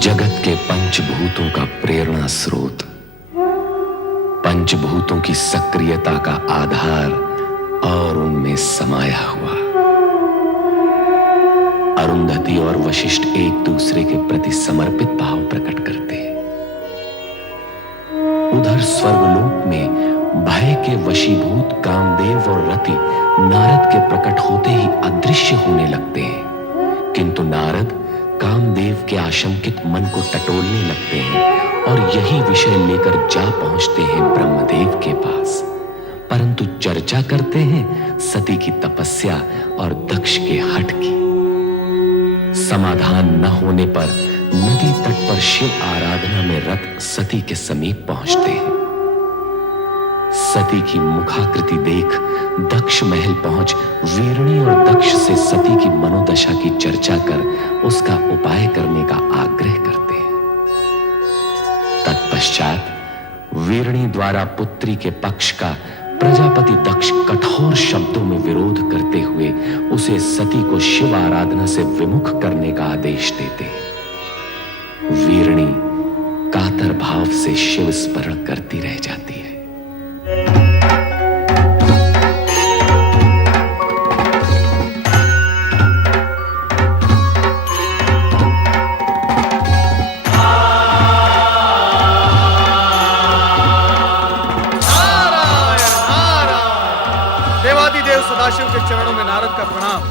जगत के पंचभूतों का प्रेरणा स्रोत, पंचभूतों की सक्रियता का आधार और उनमें समाया हुआ। अरुंधति और वशिष्ठ एक दूसरे के प्रति समर्पित भाव प्रकट करते हैं। उधर स्वर्गलोक में भय के वशीभूत कामदेव और रति नारद के प्रकट होते ही अदृश्य होने लगते हैं, किंतु नारद कामदेव के आशंकित मन को टटोलने लगते हैं और यही विषय लेकर जा पहुंचते हैं ब्रह्मदेव के पास, परंतु चर्चा करते हैं सती की तपस्या और दक्ष के हठ की। समाधान न होने पर नदी तट पर शिव आराधना में रत सती के समीप पहुंचते हैं। सती की मुखाकृति देख दक्ष महल पहुंच वीरणी और दक्ष से सती की मनोदशा की चर्चा कर उसका उपाय करने का आग्रह करते हैं। तत्पश्चात वीरणी द्वारा पुत्री के पक्ष का प्रजापति दक्ष कठोर शब्दों में विरोध करते हुए उसे सती को शिव आराधना से विमुख करने का आदेश देते हैं। वीरणी कातर भाव से शिव स्मरण करती रह जाती है। देवादिदेव सदाशिव के चरणों में नारद का प्रणाम।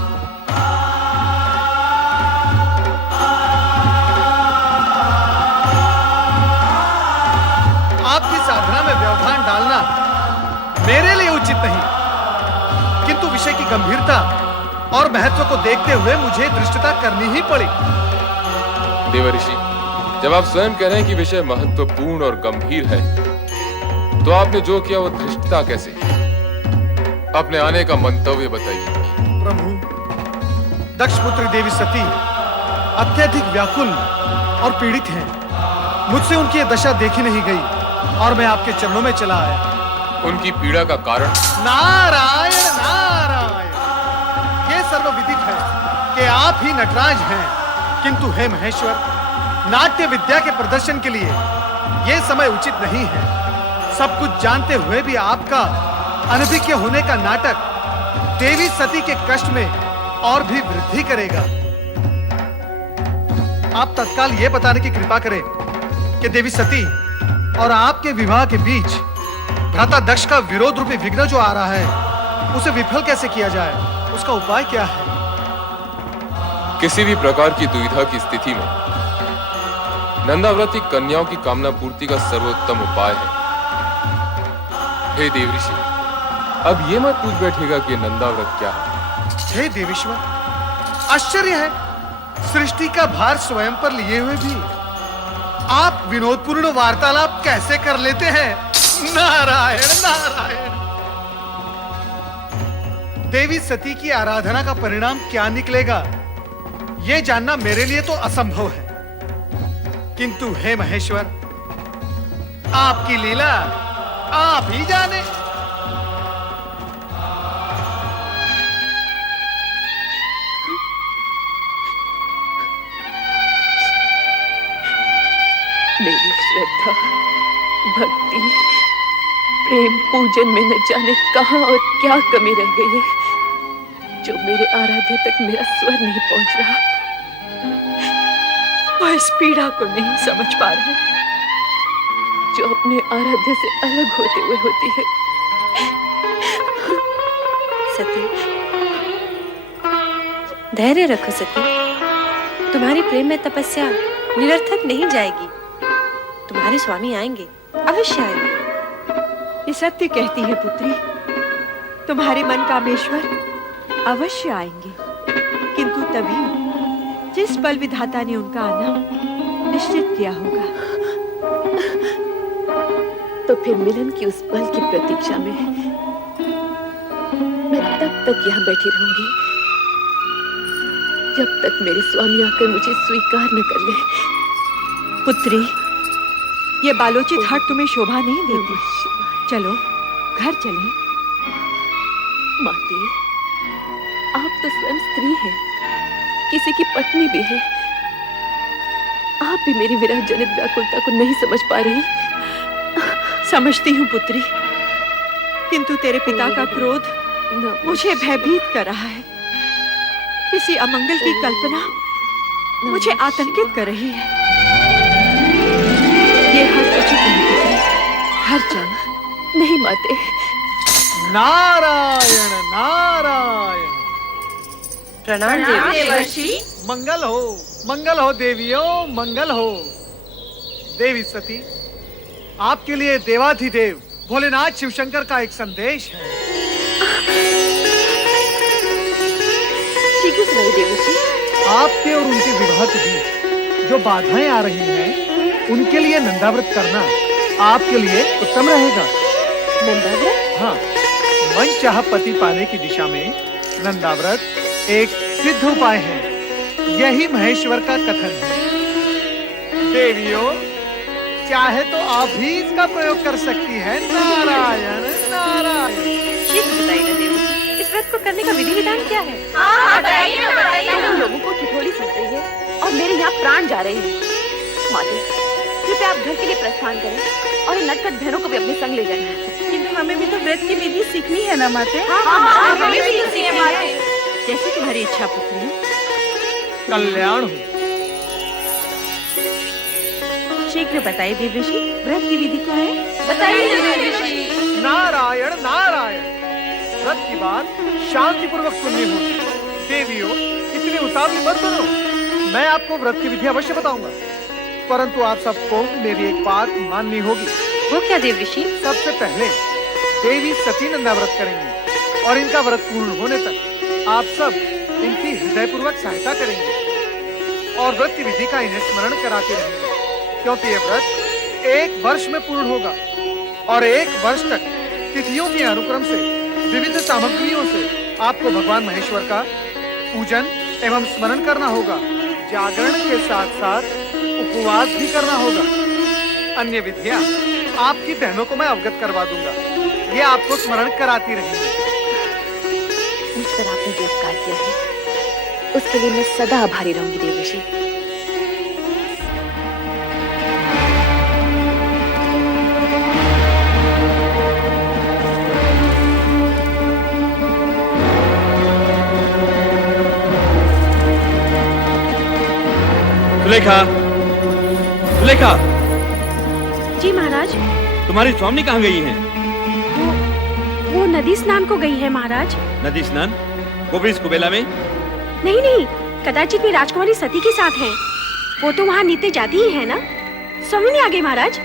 आपकी साधना में व्यवधान डालना मेरे लिए उचित नहीं, किंतु विषय की गंभीरता और महत्व को देखते हुए मुझे दृष्टता करनी ही पड़ी। देवर्षि, जब आप स्वयं कह रहे हैं कि विषय महत्वपूर्ण और गंभीर है, तो आपने जो किया वो धृष्टता कैसे? अपने आने का मंतव्य बताइए। प्रभु, दक्षपुत्री देवी सती अत्यधिक व्याकुल और पीड़ित हैं। मुझसे उनकी यह दशा देखी नहीं गई और मैं आपके चरणों में चला आया। उनकी पीड़ा का कारण? नारायण नारायण, ये सर्वविदित है कि आप ही नटराज हैं, किंतु हे महेश्वर, नाट्य विद्या के प्रदर्शन के लिए यह समय उचित नहीं है। सब कुछ जानते हुए भी आपका अनभिज्ञ होने का नाटक देवी सती के कष्ट में और भी वृद्धि करेगा। आप तत्काल यह बताने की कृपा करें कि देवी सती और आपके विवाह के बीच भ्राता दक्ष का विरोध रूपी विघ्न जो आ रहा है, उसे विफल कैसे किया जाए, उसका उपाय क्या है? किसी भी प्रकार की दुविधा की स्थिति में नंदाव्रती कन्याओं की कामना पूर्ति का सर्वोत्तम उपाय है। हे देवऋषि, अब ये मत पूछ बैठेगा कि नंदाव्रत क्या है। हे देवेश्वर, आश्चर्य है, सृष्टि का भार स्वयं पर लिए हुए भी आप विनोदपूर्ण वार्तालाप कैसे कर लेते हैं? नारायण नारायण। देवी सती की आराधना का परिणाम क्या निकलेगा, यह जानना मेरे लिए तो असंभव है, किंतु हे महेश्वर, आपकी लीला आप ही जाने। मेरी श्रद्धा, भक्ति, प्रेम, पूजन में न जाने कहां और क्या कमी रह गई है, जो मेरे आराध्य तक मेरा स्वर नहीं पहुंच रहा। वह इस पीड़ा को नहीं समझ पा रहा, जो अपने आराध्य से अलग होते हुए होती है। सती, धैर्य रखो सती, तुम्हारी प्रेम में तपस्या निरर्थक नहीं जाएगी। तुम्हारे स्वामी आएंगे, अवश्य आएंगे। ये सत्य कहती है पुत्री, तुम्हारे मन कामेश्वर अवश्य आएंगे, किंतु तभी जिस पल विधाता ने उनका आना निश्चित किया होगा। तो फिर मिलन की उस पल की प्रतीक्षा में मैं तब तक यहाँ बैठी रहूंगी जब तक मेरे स्वामी आकर मुझे स्वीकार न कर ले। पुत्री, ये बालोचित हट तुम्हें शोभा नहीं देती। चलो घर चलें। माते, आप तो स्वयं स्त्री हैं, किसी की पत्नी भी है। आप आप भी मेरी विरह जनित व्याकुलता को नहीं समझ पा रही? समझती हूँ पुत्री, किंतु तेरे पिता का क्रोध न, मुझे भयभीत कर रहा है। किसी अमंगल की कल्पना मुझे आतंकित कर रही है। ये हर उचित नहीं पुत्री, हर जन नहीं माते। नारायण नारायण। प्रणाम देवर्षि। मंगल हो देवियों, मंगल हो। देवी सती, आपके लिए देवाधिदेव भोलेनाथ शिवशंकर का एक संदेश है। शीघ्र सुनाइए देवर्षि। आपके और उनके विवाह के बीच जो बाधाएं आ रही हैं, उनके लिए नंदाव्रत करना आपके लिए उत्तम रहेगा। नंदाव्रत? हाँ, मनचाहा पति पाने की दिशा में नंदाव्रत एक सिद्ध उपाय है। यही महेश्वर का कथन है। देवियों, चाहे तो आप भी इसका प्रयोग कर सकती हैं। नारायण नारायण। शीघ्र बताइए ना देवर्षि, इस व्रत को करने का विधि विधान क्या है? तुम लोगों को ठिठोली सुन रही है और मेरे यहाँ प्राण जा रहे हैं। माते, कृपया आप घर के लिए प्रस्थान करें और इन नटखट बहनों को भी अपने संग ले जाएं। किंतु हमें भी तो व्रत की विधि सीखनी है ना माते। हमें भी सीखनी है। जैसी तुम्हारी इच्छा पुत्री। कल्याण हो। शीघ्र बताइए देवर्षि, व्रत की विधि क्या है? बताइए देवर्षि। नारायण नारायण। व्रत की बात शांति पूर्वक सुननी होगी। देवियों, इतनी उतावली मत बनो। मैं आपको व्रत की विधि अवश्य बताऊंगा, परंतु आप सबको मेरी एक बात माननी होगी। वो क्या देवर्षि? सबसे पहले देवी सती नंदाव्रत करेंगी और इनका व्रत पूर्ण होने तक आप सब इनकी हृदयपूर्वक सहायता करेंगे और व्रत की विधि का इन्हें स्मरण कराते रहेंगे, क्योंकि ये व्रत 1 वर्ष में पूर्ण होगा और 1 वर्ष तक तिथियों के अनुक्रम से विविध सामग्रियों से आपको भगवान महेश्वर का पूजन एवं स्मरण करना होगा। जागरण के साथ साथ उपवास भी करना होगा। अन्य विधियां आपकी बहनों को मैं अवगत करवा दूंगा, ये आपको स्मरण कराती रहेंगी। मुझ पर आपने जो उपकार किया है, उसके लिए मैं सदा आभारी रहूंगी देवर्षि। सुलेखा, सुलेखा, जी महाराज। तुम्हारी स्वामी कहाँ गई हैं? वो नदी स्नान को गई है महाराज। नदी स्नान? वो भी इस कुबेला में? नहीं नहीं, कदाचित वे राजकुमारी सती के साथ हैं। वो तो वहाँ नित्य जाती ही है ना। स्वामी नहीं आ गई महाराज।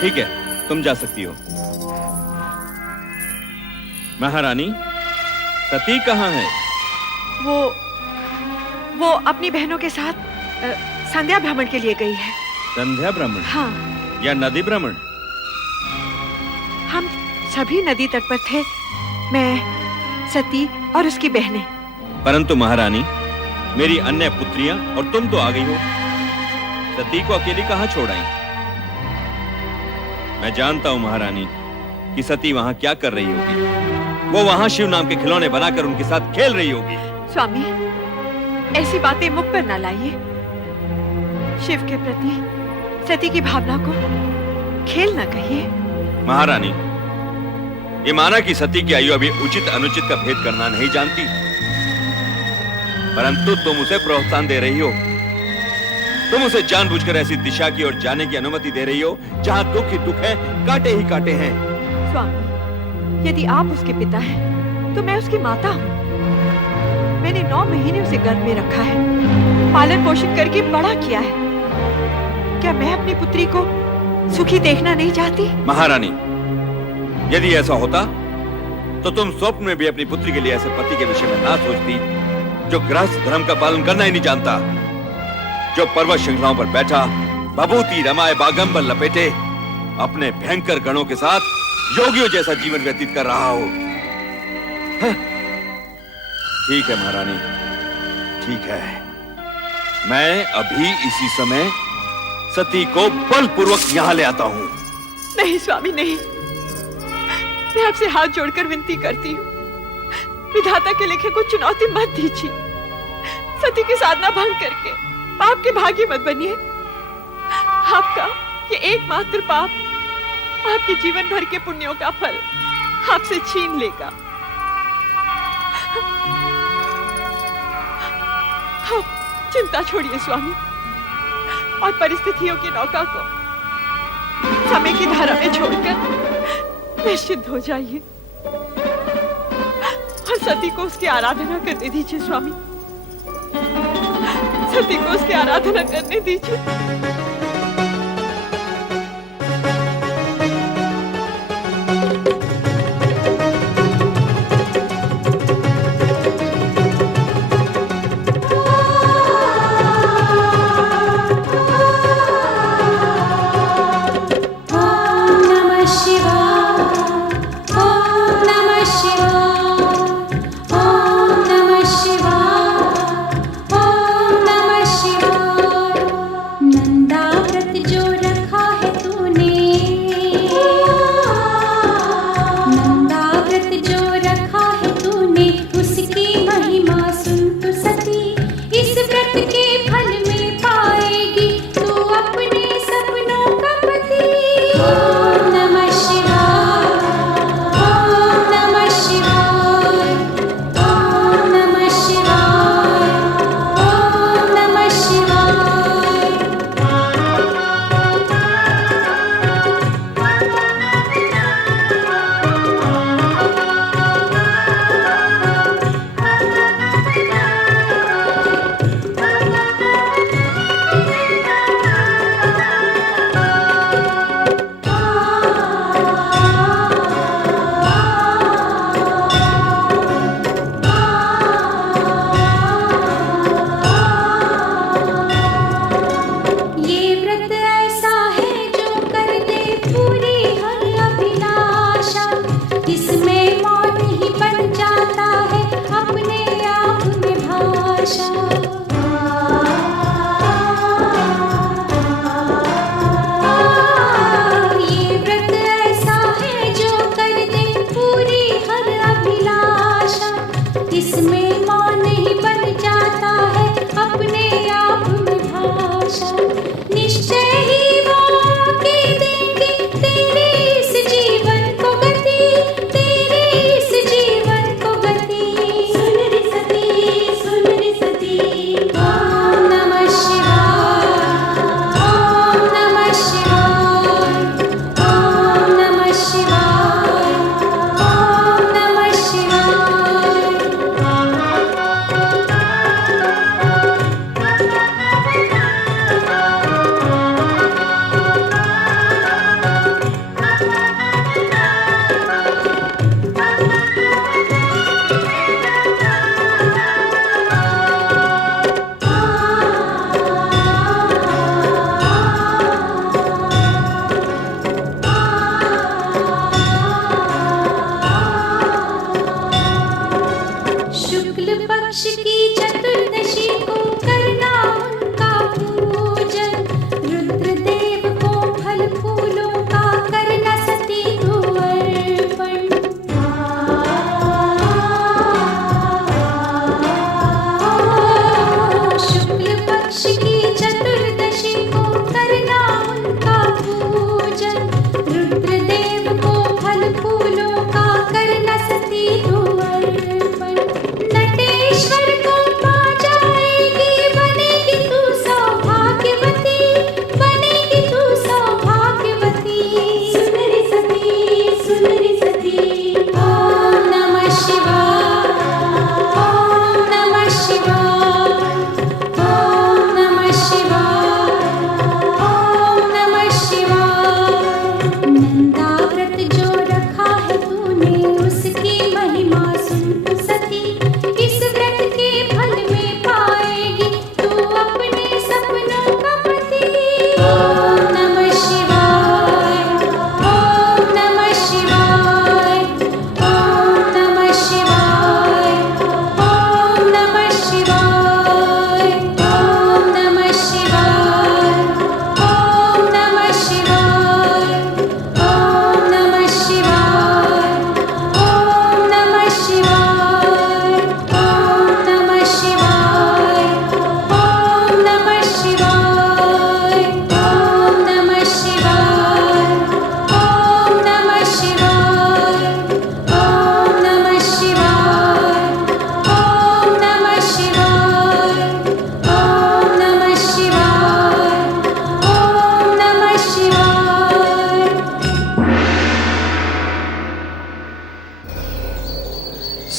ठीक है, तुम जा सकती हो। महारानी, सती कहाँ है? वो अपनी बहनों के साथ संध्या भ्रमण के लिए गई है। संध्या भ्रमण? हाँ, या नदी भ्रमण? हम सभी नदी तट पर थे, मैं, सती और उसकी बहनें। परंतु महारानी, मेरी अन्य पुत्रियां और तुम तो आ गई हो। सती को अकेली कहाँ छोड़ आई? मैं जानता हूं महारानी कि सती वहां क्या कर रही होगी। वो वहां शिव नाम के खिलौने बनाकर उनके साथ खेल रही होगी। स्वामी, ऐसी बातें मुख पर न लाइए। शिव के प्रति सती की भावना को खेल न कहिए। महारानी, ये माना कि सती की आयु अभी उचित अनुचित का भेद करना नहीं जानती, परंतु तुम उसे प्रोत्साहन दे रही हो। तुम उसे जानबूझकर ऐसी दिशा की ओर जाने की अनुमति दे रही हो जहां दुख ही दुख है, कांटे ही कांटे हैं। स्वामी, यदि आप उसके पिता हैं, तो मैं उसकी माता हूँ। मैंने 9 महीने उसे गर्भ में रखा है, पालन पोषण करके बड़ा किया है। क्या मैं अपनी पुत्री को सुखी देखना नहीं चाहती? महारानी, यदि ऐसा होता तो तुम स्वप्न में भी अपनी पुत्री के लिए ऐसे पति के विषय में ना सोचती जो गृहस्थ धर्म का पालन करना ही नहीं जानता, जो पर्वत श्रृंखलाओं पर बैठा भभूति रमाए बागंबर लपेटे अपने भयंकर गणों के साथ योगियों जैसा जीवन व्यतीत कर रहा हो। ठीक है महारानी, ठीक है। मैं अभी इसी समय सती को बलपूर्वक यहां ले आता हूं। नहीं स्वामी, नहीं। मैं आपसे हाथ जोड़कर विनती करती हूँ, विधाता के लिखे को चुनौती मत दीजिए। सती की साधना भंग करके आपके भागी मत बनिए। आपका ये एकमात्र पाप आपके जीवन भर के पुण्यों का फल आपसे छीन लेगा। आप चिंता छोड़िए स्वामी, और परिस्थितियों की नौका को समय की धारा में छोड़कर निश्चित हो जाइए और सती को उसकी आराधना करने दीजिए स्वामी, सती को उसकी आराधना करने दीजिए। नंदा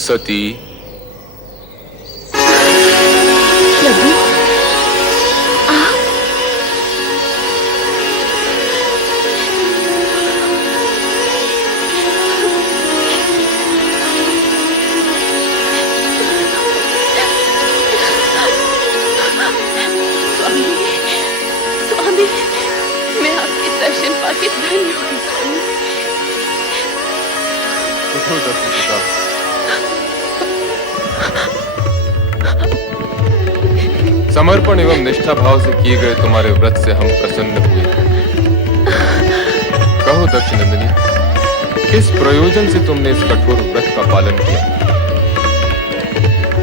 सती, प्रभु आप स्वामी, स्वामी, मैं आपके दर्शन पाके धन्य हुई स्वामी। उठो दक्ष पिता। समर्पण एवं निष्ठा भाव से किए गए तुम्हारे व्रत से हम प्रसन्न हुए। कहो दक्ष नंदिनी, किस प्रयोजन से तुमने इस कठोर व्रत का पालन किया?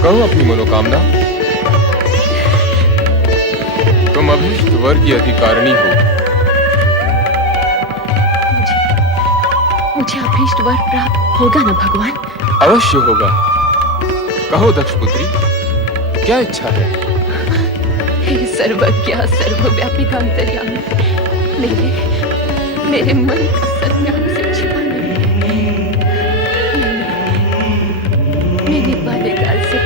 कहो अपनी मनोकामना। तुम अभीष्ट वर की अधिकारिणी हो। मुझे अभीष्ट वर प्राप्त होगा ना भगवान? अवश्य होगा। कहो दक्ष पुत्री, क्या इच्छा है? हे सर्वज्ञ सर्वव्यापी अंतर्यामी, मेरे मन का सत्यान से छिपा नहीं। मैंने बाल्यकाल से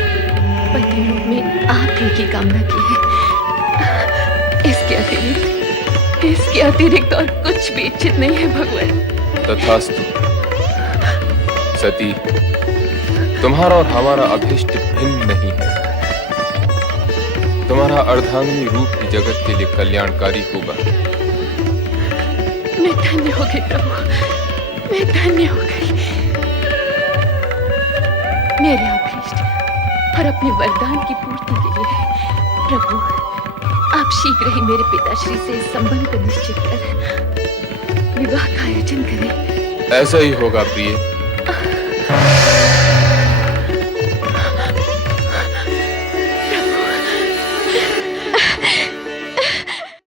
पति रूप में आप ही की कामना की है। इसके अतिरिक्त और कुछ भी इच्छित नहीं है भगवान। तथास्तु। सती, तुम्हारा और हमारा अभीष्ट भिन्न नहीं है। तुम्हारा अर्धांगिनी रूप ही जगत के लिए कल्याणकारी होगा। मैं धन्य हो गई प्रभु, मैं धन्य हो गई। मेरे अभीष्ट और अपने वरदान की पूर्ति के लिए प्रभु आप शीघ्र ही मेरे पिताश्री से इस संबंध को निश्चित कर विवाह का आयोजन करें। ऐसा ही होगा प्रिय।